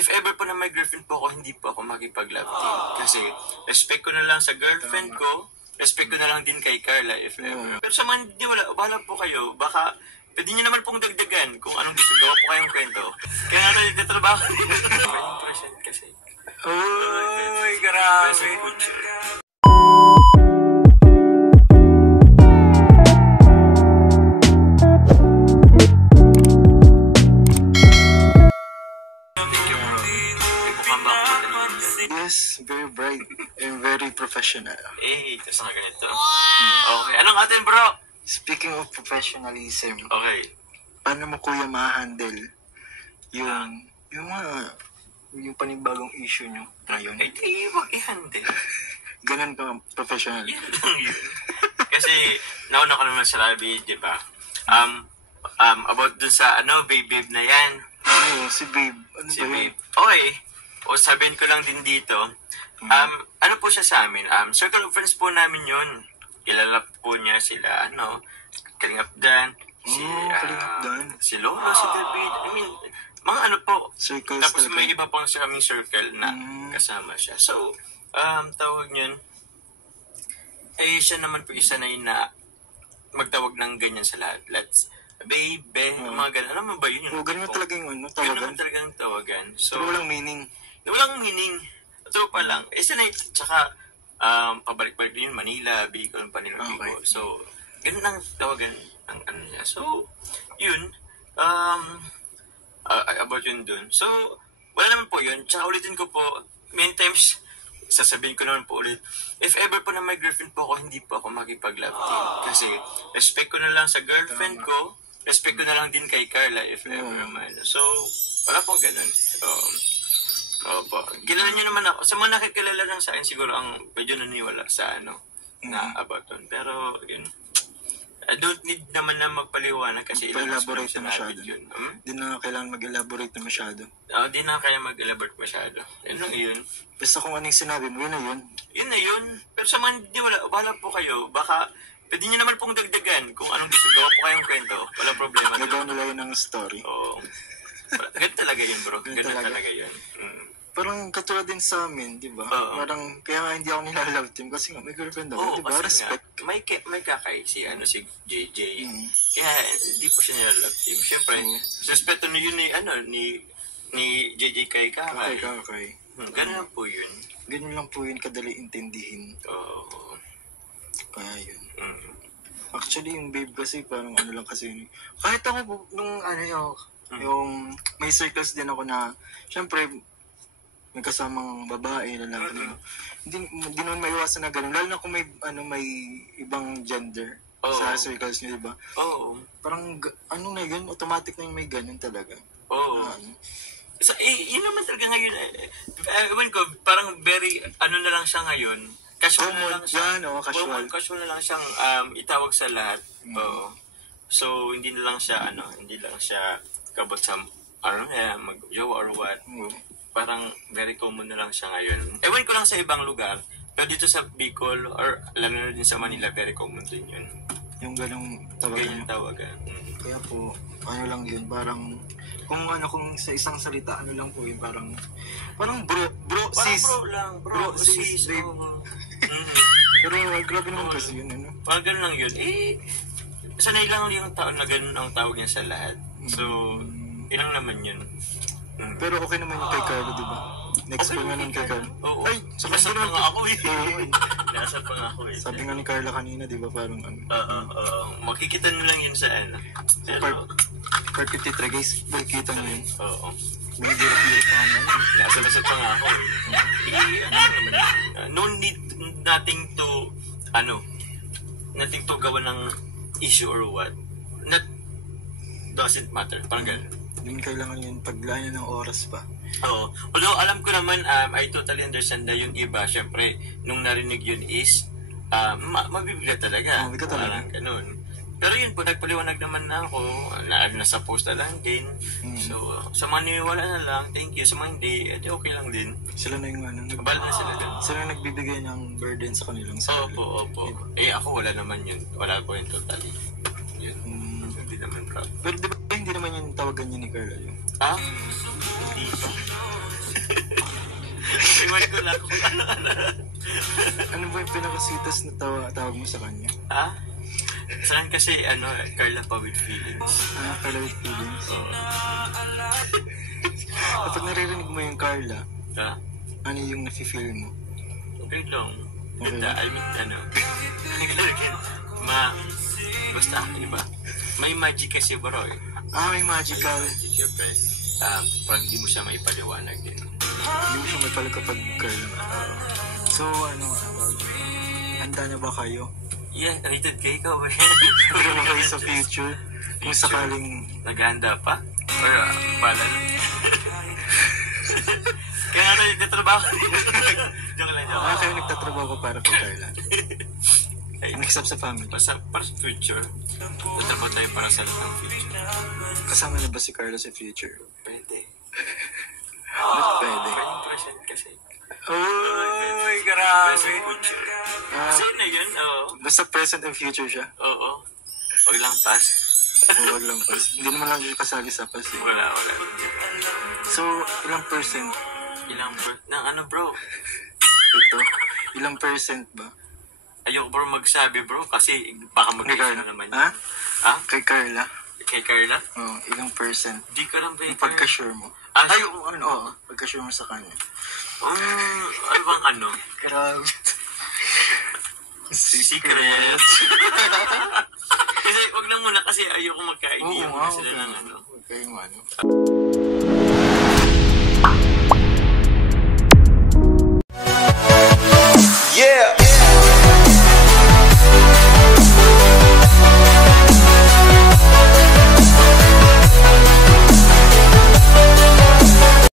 if ever po na may girlfriend po ako, hindi po ako makipag-love team. Kasi, respect ko na lang sa girlfriend ko, respect ko na lang din kay Carla, if ever. Pero sa mga hindi, wala po kayo. Baka, pwede nyo naman pong dagdagan kung anong gusto. Gawa po kayong kwento. Kaya nga nagtatrabaho dito. 20% kasi. Uy, grabe. Yes, very bright and very professional. Tapos nga ganito. Okay, anong atin bro? Speaking of professionalism, Okay. paano mo kuya ma-handle yung panibagong issue nyo ngayon? Eh, di wag i-handle. Ganun ka professional. Yun lang yun. Kasi, nauna ko naman sa labi, di ba? About dun sa, babe na yan. Ano, si babe. Ano Si ba babe. yun? Okay. O sabihin ko lang din dito, ano po siya sa amin? Circle of friends po namin yun. Kilala po niya sila, Kalingap Dan, Kalingap Dan. si Lolo, si David. I mean, mga ano po. Circles Tapos talaga. may iba pang sa kaming circle na kasama siya. So, tawag niyon, siya naman po isa na yun na magtawag ng ganyan sa lahat. Let's, babe, mga ganyan. Alam mo ba yun? Ganun na talaga yung Ganun tawagan. naman talagang tawagan. So, Pero walang meaning. walang meaning. Ito pa lang. Sanay, tsaka, pabalik-balik din Manila, Bicol, Manila, Bicol. Okay. So, ganun ang tawagan ang ano niya. So, yun, about yun dun. So, wala naman po yun. Tsaka ulitin ko po, many times, sasabihin ko naman po ulit, if ever po na may girlfriend po ako, hindi po ako makipag-love team. Kasi, respect ko na lang sa girlfriend ko, respect ko na lang din kay Carla, if ever naman. So, wala pong ganun. Opo. Kilala niyo naman ako. Sa mga nakikilala lang sa akin, siguro ang medyo naniwala sa na about yun. Pero, yun, I don't need naman na magpaliwanag kasi Pa-elaborate na masyado. yun. Di na kailangan mag-elaborate na masyado. Di na kaya mag-elaborate masyado. Yun lang yun. Basta kung anong sinabi mo, yun na yun. Yun na yun. Pero sa mga hindi, wala po kayo. Baka, pwede nyo naman pong dagdagan kung anong gusto. Gawa po kayong kwento. Wala problema. Nagawa nila yun ng story. Oo. Ganun talaga yun, bro. Ganun talaga yun. Parang katulad din sa amin, di ba? Parang, kaya nga hindi ako nila-love team kasi nga may girlfriend ako, di ba? Kasi Respect. Nga, may kakay si JJ. Kaya hindi po siya nila-love team. Siyempre, respeto na yun ni JJ kay kakay. Okay. Ganun lang po yun. Ganun lang po yun kadali intindihin. Oo. Kaya yun. Actually, yung babe kasi parang ano lang kasi yun. Kahit ako, nung yung may circles din ako na, syempre, may kasamang babae, lalaki. Hindi naman maiwasan na gano'n. Lalo na kung may ibang gender sa circles niyo, di ba? Oo. Parang, na yun, automatic na yung may gano'n talaga. Oo. So, yun naman talaga ngayon. Ewan ko, parang very, na lang siya ngayon. Casual na lang siya. Casual na lang siyang itawag sa lahat. Oo. So, hindi lang siya kabot sa, mag-jowa or what. Parang very common na lang siya ngayon. Ewan ko lang sa ibang lugar, pero dito sa Bicol, or alam na din sa Manila, very common din yun. Yung ganong tawagan. Ganyan tawagan. Kaya po, lang yun, parang, kung sa isang salita, lang po yun, parang bro, sis. Bro, sis, babe. Pero, grabe naman kasi yun, Parang ganun lang yun. Sanay lang yung taon na ganun ang tawag niya sa lahat. So, ilang naman yun. Pero okay naman yung kay Carlo, di ba? Next pa nga nun kay Carlo. Oo. Ay, saka Nasab pa nga ako eh. Nasab pa nga ako eh. Sabi nga ni Carla kanina, di ba? Parang makikita nyo lang yun sa Pero, part 53 guys, balkita nyo yun. Oo. Binibirap-birap pa nga naman. Nasab pa nga ako eh. No need nothing to gawa ng issue or what. Doesn't matter. Parang ganun. Hindi kailangan yun paglaan ng oras pa. Oo. Although alam ko naman, I totally understand na yung iba, syempre, nung narinig yun is, mabibigat talaga. Mabibigat talaga. Ganun. Pero yun po, nagpaliwanag naman na ako, nasa post na lang din. So, sa mga niniwala na lang, thank you. Sa mga hindi, okay lang din. Sila na yung Bala na sila din. Sila na nagbibigay ng burden sa kanilang sarili. Opo. Ako wala naman yun. Wala po yun totally. Yun. Hindi naman proud. Pero di ba hindi naman yung tawagan niya ni Carla yun? Hindi pa. Ewan ko lang kung ano. Ano ba yung pinakasitas na tawag mo sa kanya? Ha? Saan kasi, Carla pa with feelings. Carla with feelings. Kapag naririnig mo yung Carla, Ha? ano yung nafe-feel mo? Okay lang. Okay. Ganda. I mean, basta, ba? May magic kasi bro eh. May magical. Magic, syempre. Parang di mo siya maipaliwanag din. Hindi mo siya may pala kapag Carla. So, handa na ba kayo? Yeah, rated kayo ikaw eh. Handa ba kayo sa future? Kung sakaling... Naghahanda pa? Or, bala na? Kaya nga tayo nagtatrabaho. Joke lang, joke. Kayo nagtatrabaho ko para kay Carla. Next up sa family. Basta para sa future, tatrabaho tayo para sa ng future. Kasama na ba si Carla sa future? Pwede. Ba't pwede? Pwede present kasi. Uy, grabe. Present future. Kasi na yun, oo. Basta present and future siya. Oo. Huwag lang pass. Huwag lang pas. Hindi naman lang siya kasali sa pas. Eh. Wala. So, ilang percent? Ilang ng ano bro? Ito. Ilang percent ba? Ayoko bro magsabi bro kasi baka Kay mag-isa Carla. na naman. Ha? Ha? Kay Carla? Kay Carla? Oo, ilang percent? Di ka lang ba Yung pagka-sure mo. Ah, Ay, oo. Pagka-sure mo sa kanya. Ano bang ano? Grabe. Secret. Kasi wag lang muna kasi ayoko magka-idea Oo, muna sila okay. ng ano. Huwag kayong ano.